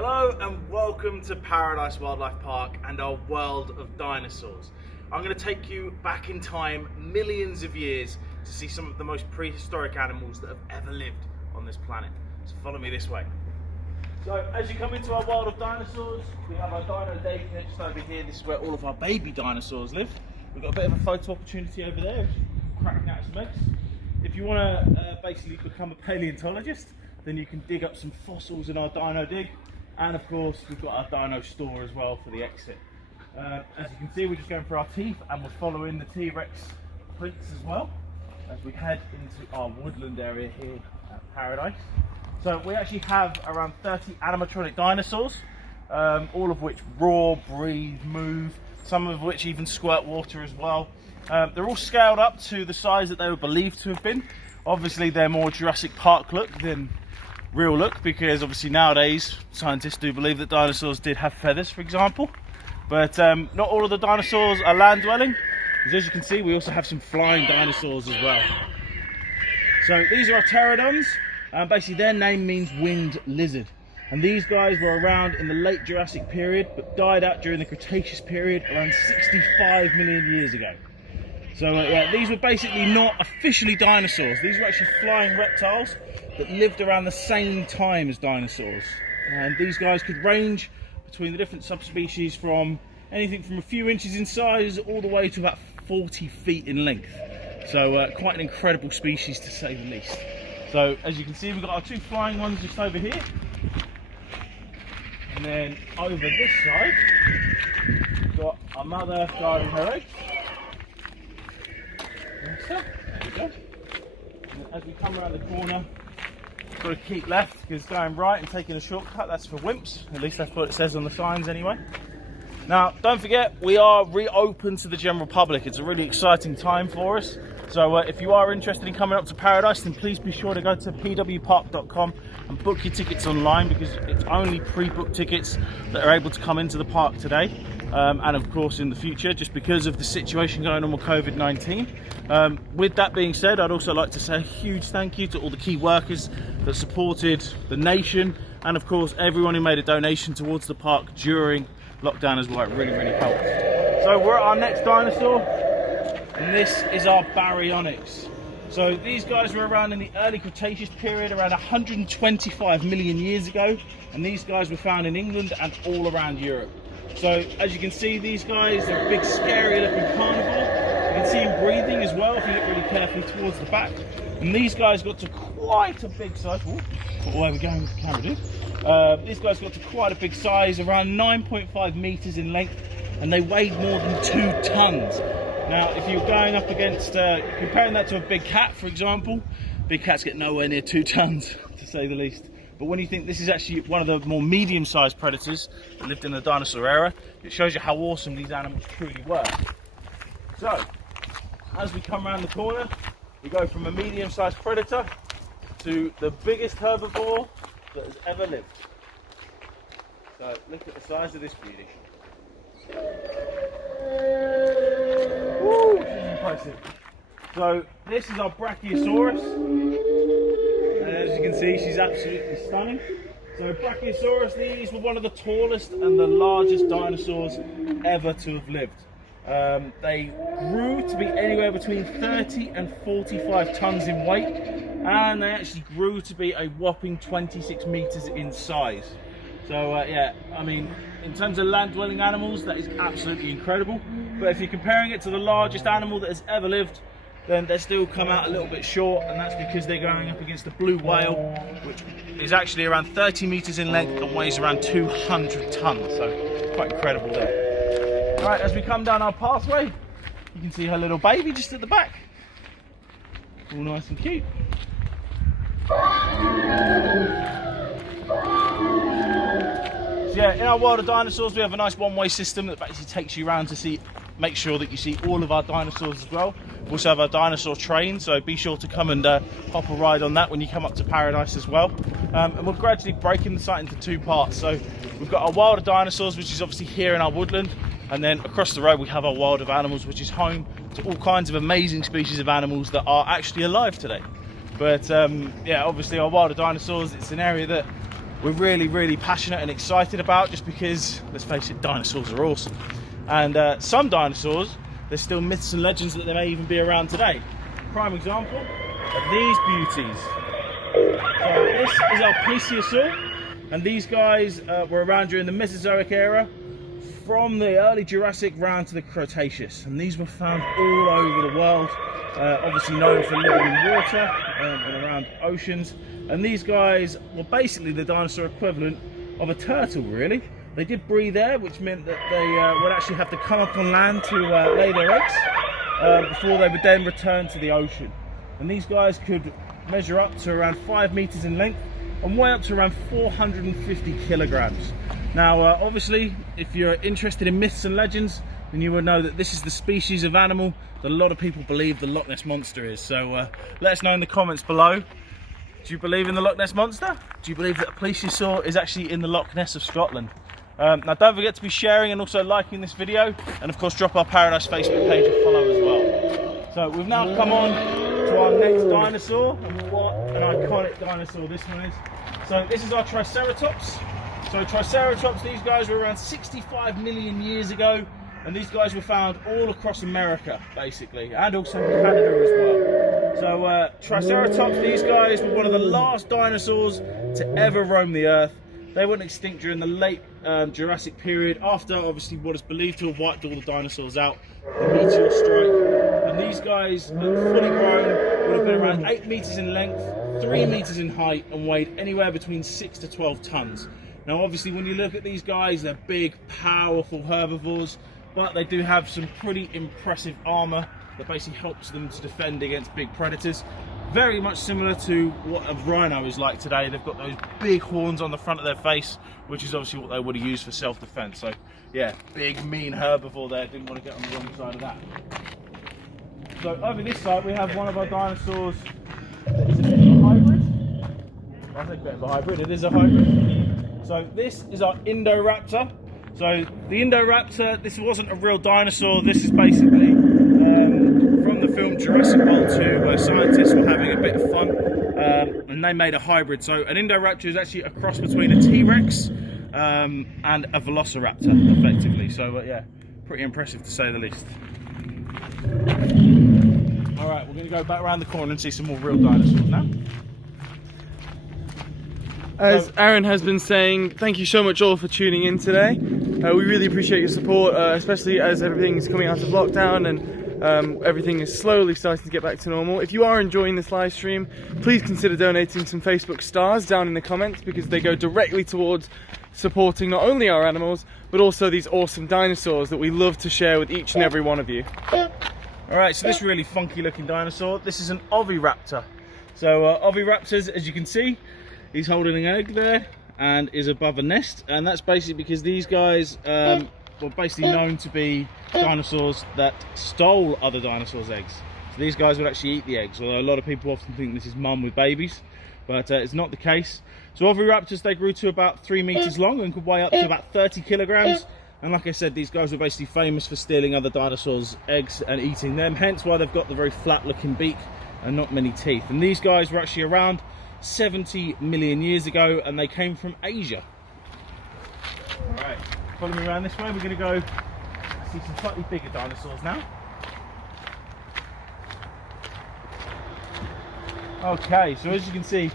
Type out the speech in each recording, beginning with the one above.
Hello and welcome to Paradise Wildlife Park and our world of dinosaurs. I'm going to take you back in time millions of years to see some of the most prehistoric animals that have ever lived on this planet. So follow me this way. So as you come into our world of dinosaurs, we have our dino daycare just over here. This is where all of our baby dinosaurs live. We've got a bit of a photo opportunity over there, cracking out some eggs. If you want to basically become a paleontologist, then you can dig up some fossils in our dino dig. And of course, we've got our dino store as well for the exit. As you can see, we're just going for our teeth and we're following the T-Rex prints as well as we head into our woodland area here at Paradise. So we actually have around 30 animatronic dinosaurs, all of which roar, breathe, move, some of which even squirt water as well. They're all scaled up to the size that they were believed to have been. Obviously, they're more Jurassic Park look than real look, because obviously nowadays scientists do believe that dinosaurs did have feathers, for example, but not all of the dinosaurs are land dwelling, because as you can see we also have some flying dinosaurs as well. So these are our pterodons, and basically their name means winged lizard, and these guys were around in the late Jurassic period but died out during the Cretaceous period around 65 million years ago. So yeah, these were basically not officially dinosaurs. These were actually flying reptiles that lived around the same time as dinosaurs. And these guys could range between the different subspecies from anything from a few inches in size all the way to about 40 feet in length. So quite an incredible species to say the least. So as you can see, we've got our two flying ones just over here. And then over this side, we've got our mother guarding her eggs. There we go. And as we come around the corner, we've got to keep left, because going right and taking a shortcut, that's for wimps. At least that's what it says on the signs anyway. Now, don't forget, we are reopened to the general public. It's a really exciting time for us. So if you are interested in coming up to Paradise, then please be sure to go to pwpark.com and book your tickets online, because it's only pre-booked tickets that are able to come into the park today. And of course in the future, just because of the situation going on with COVID-19. With that being said, I'd also like to say a huge thank you to all the key workers that supported the nation, and of course everyone who made a donation towards the park during lockdown as well. It really helped. So we're at our next dinosaur, and this is our Baryonyx. So these guys were around in the early Cretaceous period, around 125 million years ago, and these guys were found in England and all around Europe. So as you can see, these guys are a big scary looking carnivore. You can see him breathing as well if you look really carefully towards the back. And these guys got to quite a big size. Ooh, where are we going with the camera, dude? These guys got to quite a big size, around 9.5 meters in length, and they weighed more than 2 tons. Now if you're going up against, comparing that to a big cat, for example, big cats get nowhere near 2 tons, to say the least. But when you think this is actually one of the more medium-sized predators that lived in the dinosaur era, it shows you how awesome these animals truly were. So, as we come around the corner, we go from a medium-sized predator to the biggest herbivore that has ever lived. So, look at the size of this beauty. Woo, this is impressive. So, this is our Brachiosaurus. As you can see, she's absolutely stunning. So Brachiosaurus, these were one of the tallest and the largest dinosaurs ever to have lived. They grew to be anywhere between 30 and 45 tons in weight, and they actually grew to be a whopping 26 meters in size. So yeah, I mean, in terms of land-dwelling animals, that is absolutely incredible. But if you're comparing it to the largest animal that has ever lived, then they still come out a little bit short, and that's because they're going up against the blue whale, which is actually around 30 meters in length and weighs around 200 tons, so quite incredible there. All right, as we come down our pathway, you can see her little baby just at the back, all nice and cute. So yeah, in our world of dinosaurs, we have a nice one-way system that basically takes you around to make sure that you see all of our dinosaurs as well. We also have our dinosaur train, so be sure to come and hop a ride on that when you come up to Paradise as well. And we're gradually breaking the site into 2 parts. So we've got our world of dinosaurs, which is obviously here in our woodland, and then across the road we have our world of animals, which is home to all kinds of amazing species of animals that are actually alive today. But yeah, obviously our world of dinosaurs, it's an area that we're really passionate and excited about, just because, let's face it, dinosaurs are awesome. And some dinosaurs, there's still myths and legends that they may even be around today. Prime example of these beauties. So this is our plesiosaur, and these guys were around during the Mesozoic era, from the early Jurassic round to the Cretaceous, and these were found all over the world, obviously known for living in water and around oceans. And these guys were basically the dinosaur equivalent of a turtle, really. They did breathe air, which meant that they would actually have to come up on land to lay their eggs before they would then return to the ocean. And these guys could measure up to around 5 meters in length and weigh up to around 450 kilograms. Now, obviously, if you're interested in myths and legends, then you would know that this is the species of animal that a lot of people believe the Loch Ness Monster is. So let us know in the comments below. Do you believe in the Loch Ness Monster? Do you believe that a plesiosaur is actually in the Loch Ness of Scotland? Now, don't forget to be sharing and also liking this video, and of course drop our Paradise Facebook page and follow as well. So we've now come on to our next dinosaur, and what an iconic dinosaur this one is. So this is our Triceratops. So Triceratops, these guys were around 65 million years ago, and these guys were found all across America, basically, and also Canada as well. So Triceratops, these guys were one of the last dinosaurs to ever roam the earth. They went extinct during the late Jurassic period, after obviously what is believed to have wiped all the dinosaurs out, the meteor strike. And these guys, fully grown, would have been around 8 meters in length, 3 meters in height, and weighed anywhere between 6 to 12 tons. Now, obviously, when you look at these guys, they're big, powerful herbivores, but they do have some pretty impressive armor that basically helps them to defend against big predators. Very much similar to what a rhino is like today. They've got those big horns on the front of their face, which is obviously what they would have used for self-defense. So, yeah, big, mean herbivore there. Didn't want to get on the wrong side of that. So, over this side, we have one of our dinosaurs that is a bit of a hybrid. I think a bit of a hybrid. It is a hybrid. So this is our Indoraptor. So the Indoraptor, this wasn't a real dinosaur. This is basically from the film Jurassic World 2, where scientists were having a bit of fun and they made a hybrid. So an Indoraptor is actually a cross between a T-Rex and a Velociraptor, effectively. So yeah, pretty impressive to say the least. All right, we're going to go back around the corner and see some more real dinosaurs now. As Aaron has been saying, thank you so much all for tuning in today. We really appreciate your support, especially as everything's coming out of lockdown and everything is slowly starting to get back to normal. If you are enjoying this live stream, please consider donating some Facebook stars down in the comments, because they go directly towards supporting not only our animals, but also these awesome dinosaurs that we love to share with each and every one of you. Alright, so this really funky looking dinosaur, this is an Oviraptor. So Oviraptors, as you can see, he's holding an egg there and is above a nest, and that's basically because these guys were basically known to be dinosaurs that stole other dinosaurs' eggs. So these guys would actually eat the eggs, although a lot of people often think this is mum with babies, but it's not the case. So Oviraptors, they grew to about 3 meters long and could weigh up to about 30 kilograms. And like I said, these guys were basically famous for stealing other dinosaurs' eggs and eating them, hence why they've got the very flat looking beak and not many teeth. And these guys were actually around 70 million years ago, and they came from Asia. Alright, follow me around this way. We're going to go see some slightly bigger dinosaurs now. Okay, so as you can see,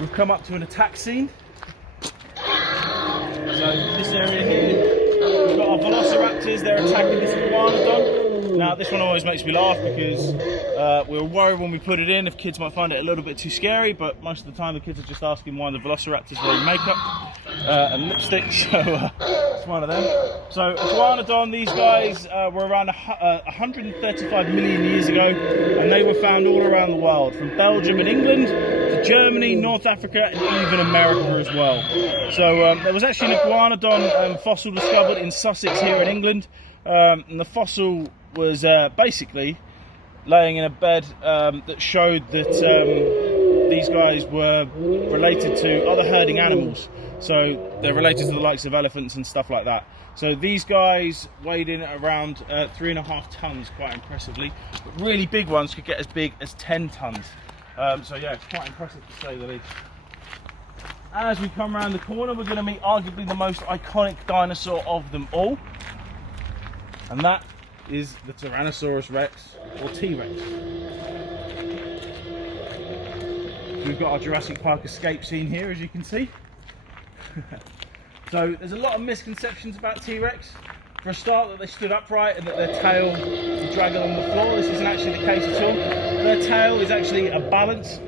we've come up to an attack scene. So this area here, we've got our Velociraptors. They're attacking this Iguanodon. Now this one always makes me laugh because we were worried when we put it in if kids might find it a little bit too scary, but most of the time the kids are just asking why the Velociraptors wearing makeup and lipstick, so it's one of them. So Iguanodon, these guys were around 135 million years ago, and they were found all around the world, from Belgium and England to Germany, North Africa, and even America as well. So there was actually an Iguanodon fossil discovered in Sussex here in England, and the fossil was basically laying in a bed that showed that these guys were related to other herding animals. So they're related to the likes of elephants and stuff like that. So these guys weighed in at around 3.5 tons, quite impressively. But really big ones could get as big as 10 tons. So yeah, it's quite impressive to say the least. as we come around the corner, we're going to meet arguably the most iconic dinosaur of them all. And that is the Tyrannosaurus Rex, or T-Rex. We've got our Jurassic Park escape scene here, as you can see. So there's a lot of misconceptions about T-Rex. For a start, that they stood upright and that their tail would drag along the floor. This isn't actually the case at all. Their tail is actually a balance,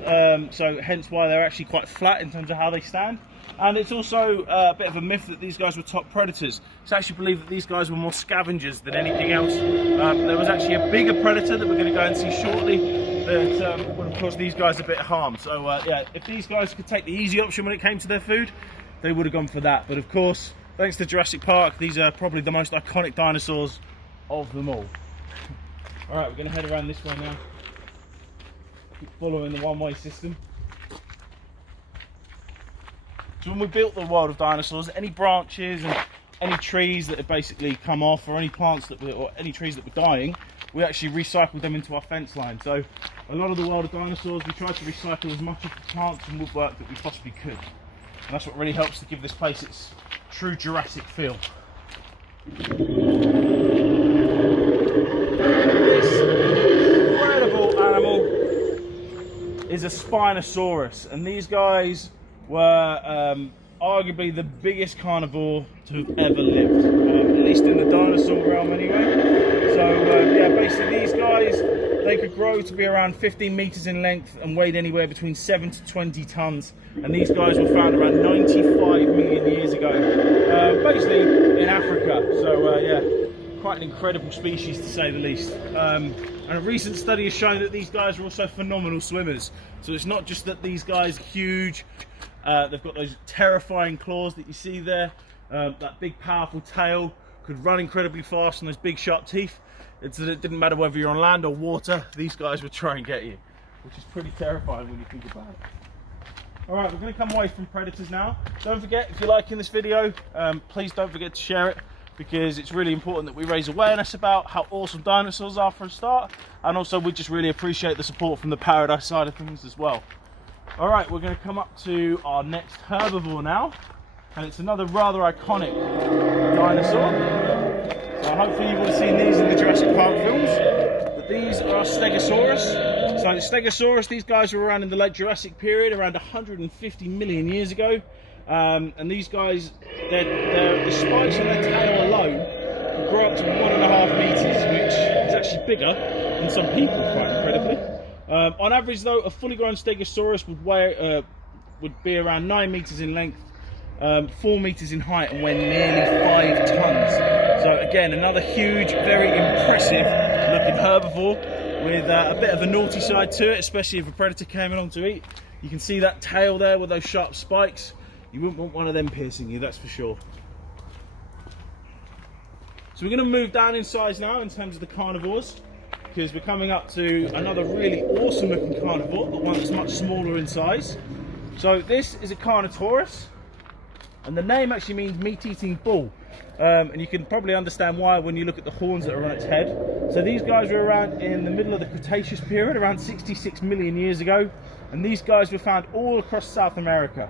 so hence why they're actually quite flat in terms of how they stand. And it's also a bit of a myth that these guys were top predators. It's actually believed that these guys were more scavengers than anything else. There was actually a bigger predator that we're going to go and see shortly that would have caused these guys a bit of harm. So yeah, if these guys could take the easy option when it came to their food, they would have gone for that. But of course, thanks to Jurassic Park, these are probably the most iconic dinosaurs of them all. Alright, we're going to head around this way now. Keep following the one-way system. So when we built the world of dinosaurs, any branches and any trees that had basically come off, or any plants that were, or any trees that were dying, we actually recycled them into our fence line. So a lot of the world of dinosaurs, we tried to recycle as much of the plants and woodwork that we possibly could. And that's what really helps to give this place its true Jurassic feel. This incredible animal is a Spinosaurus, and these guys were arguably the biggest carnivore to have ever lived, at least in the dinosaur realm anyway. So yeah, basically these guys, they could grow to be around 15 meters in length and weighed anywhere between 7 to 20 tons. And these guys were found around 95 million years ago, basically in Africa. So yeah, quite an incredible species to say the least. And a recent study has shown that these guys are also phenomenal swimmers. So it's not just that these guys are huge, they've got those terrifying claws that you see there, that big powerful tail, could run incredibly fast, and those big sharp teeth. It's that it didn't matter whether you're on land or water, these guys would try and get you, which is pretty terrifying when you think about it. Alright, we're going to come away from predators now. Don't forget, if you're liking this video, please don't forget to share it, because it's really important that we raise awareness about how awesome dinosaurs are for a start, and also we just really appreciate the support from the Paradise side of things as well. Alright, we're going to come up to our next herbivore now, and it's another rather iconic dinosaur. So hopefully you would have seen these in the Jurassic Park films, but these are Stegosaurus. So Stegosaurus, these guys were around in the late Jurassic period, around 150 million years ago. And these guys, the spikes on their tail alone could grow up to 1.5 meters, which is actually bigger than some people, quite incredibly. On average though, a fully grown Stegosaurus would be around 9 meters in length, 4 meters in height, and weigh nearly 5 tons. So again, another huge, very impressive looking herbivore with a bit of a naughty side to it, especially if a predator came along to eat. You can see that tail there with those sharp spikes. You wouldn't want one of them piercing you, that's for sure. So we're going to move down in size now in terms of the carnivores, because we're coming up to another really awesome looking carnivore, but one that's much smaller in size. So this is a Carnotaurus, and the name actually means meat-eating bull. And you can probably understand why when you look at the horns that are on its head. So these guys were around in the middle of the Cretaceous period, around 66 million years ago, and these guys were found all across South America.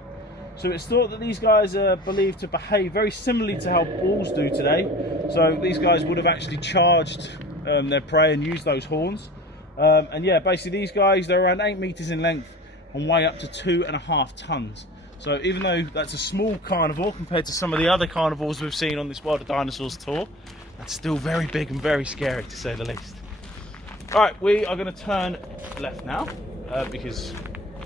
So it's thought that these guys are believed to behave very similarly to how bulls do today. So these guys would have actually charged their prey and used those horns. And yeah, basically these guys, they're around 8 meters in length and weigh up to 2.5 tons. So even though that's a small carnivore compared to some of the other carnivores we've seen on this World of Dinosaurs tour, that's still very big and very scary, to say the least. Alright, we are going to turn left now, because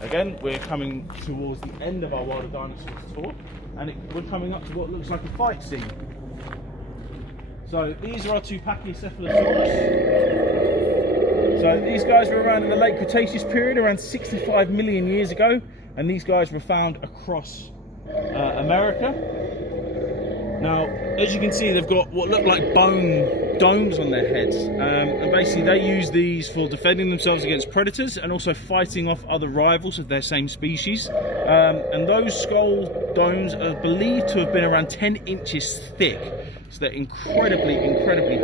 again, we're coming towards the end of our World of Dinosaurs tour, and we're coming up to what looks like a fight scene. So these are our two Pachycephalosaurus. So these guys were around in the late Cretaceous period, around 65 million years ago, and these guys were found across America. Now, as you can see, they've got what look like bone domes on their heads, and basically they use these for defending themselves against predators and also fighting off other rivals of their same species. And those skull domes are believed to have been around 10 inches thick, so they're incredibly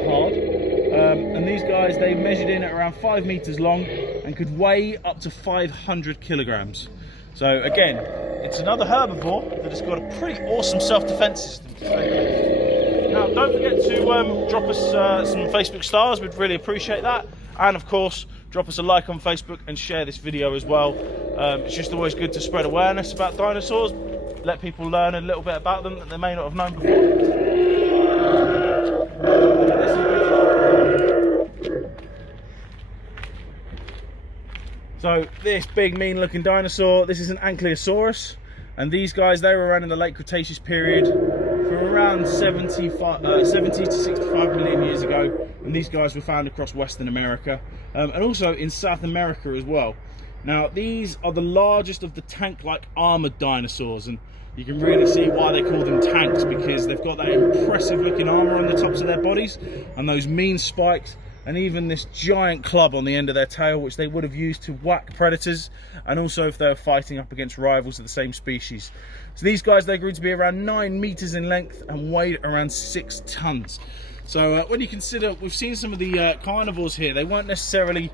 hard. And these guys, they measured in at around 5 meters long and could weigh up to 500 kilograms. So again, it's another herbivore that has got a pretty awesome self-defense system, to say the least. Now, don't forget to drop us some Facebook stars. We'd really appreciate that. And of course, drop us a like on Facebook and share this video as well. It's just always good to spread awareness about dinosaurs, let people learn a little bit about them that they may not have known before. So this big mean looking dinosaur, this is an Ankylosaurus, and these guys, they were around in the late Cretaceous period for around 70 to 65 million years ago, and these guys were found across Western America and also in South America as well. Now these are the largest of the tank-like armoured dinosaurs, and you can really see why they call them tanks, because they've got that impressive looking armour on the tops of their bodies and those mean spikes, and even this giant club on the end of their tail, which they would have used to whack predators, and also if they were fighting up against rivals of the same species. So these guys, they grew to be around 9 meters in length and weighed around 6 tons. So when you consider, we've seen some of the carnivores here, they weren't necessarily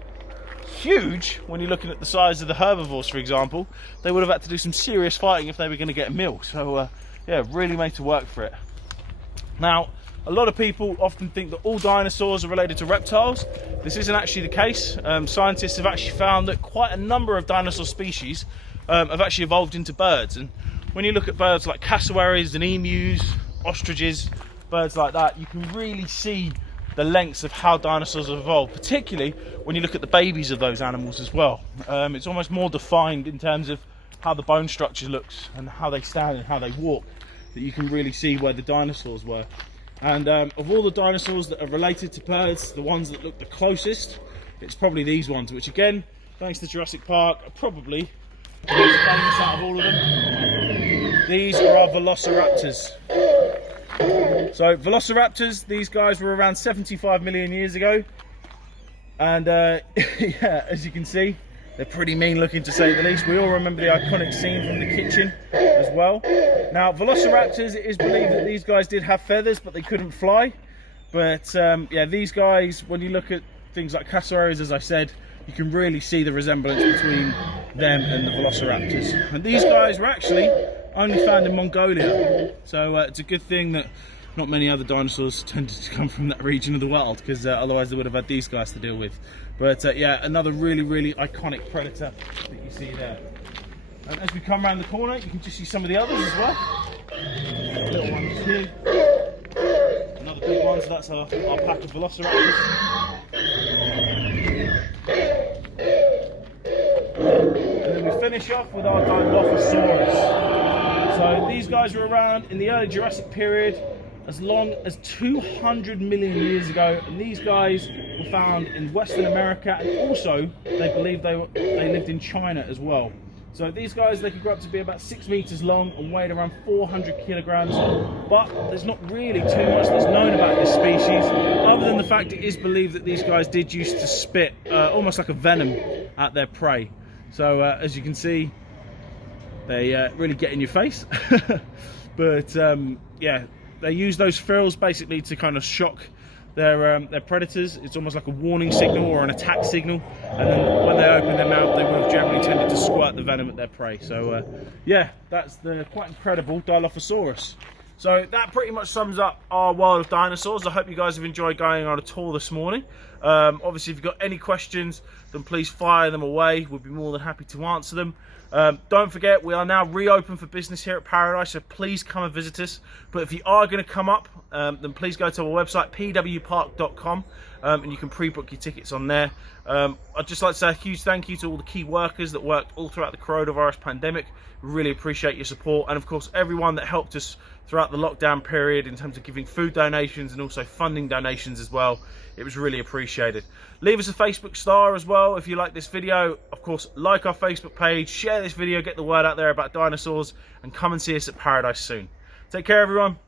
huge when you're looking at the size of the herbivores, for example. They would have had to do some serious fighting if they were going to get a meal. So yeah, really made to work for it. Now, a lot of people often think that all dinosaurs are related to reptiles. This isn't actually the case. Scientists have actually found that quite a number of dinosaur species have actually evolved into birds. And when you look at birds like cassowaries and emus, ostriches, birds like that, you can really see the lengths of how dinosaurs have evolved, particularly when you look at the babies of those animals as well. It's almost more defined in terms of how the bone structure looks and how they stand and how they walk, that you can really see where the dinosaurs were. And of all the dinosaurs that are related to birds, the ones that look the closest, it's probably these ones, which again, thanks to Jurassic Park, are probably the most famous out of all of them. These are our Velociraptors. So Velociraptors, these guys were around 75 million years ago. And yeah, as you can see, they're pretty mean looking, to say the least. We all remember the iconic scene from the kitchen as well. Now, Velociraptors, it is believed that these guys did have feathers, but they couldn't fly. But yeah, these guys, when you look at things like cassowaries, as I said, you can really see the resemblance between them and the Velociraptors. And these guys were actually only found in Mongolia. So it's a good thing that not many other dinosaurs tended to come from that region of the world, because otherwise they would have had these guys to deal with. But yeah, another really, really iconic predator that you see there. And as we come around the corner, you can just see some of the others as well. Little ones here. Another big one, so that's our pack of Velociraptors. And then we finish off with our Dilophosaurus. So these guys were around in the early Jurassic period, as long as 200 million years ago, and these guys were found in Western America, and also they believe they lived in China as well. So these guys, they could grow up to be about 6 meters long and weighed around 400 kilograms, but there's not really too much that's known about this species, other than the fact it is believed that these guys did used to spit almost like a venom at their prey. So as you can see, they really get in your face. But yeah, they use those frills basically to kind of shock their predators. It's almost like a warning signal or an attack signal, and then when they open their mouth, they will have generally tended to squirt the venom at their prey. So yeah, that's the quite incredible Dilophosaurus. So that pretty much sums up our world of dinosaurs. I hope you guys have enjoyed going on a tour this morning. Obviously, if you've got any questions, then please fire them away. We'll be more than happy to answer them. Don't forget, we are now reopened for business here at Paradise, so please come and visit us. But if you are going to come up, then please go to our website, pwpark.com, and you can pre-book your tickets on there. I'd just like to say a huge thank you to all the key workers that worked all throughout the coronavirus pandemic. We really appreciate your support, and of course everyone that helped us throughout the lockdown period in terms of giving food donations and also funding donations as well. It was really appreciated. Leave us a Facebook star as well if you like this video. Of course, like our Facebook page, share this video, get the word out there about dinosaurs, and come and see us at Paradise soon. Take care, everyone.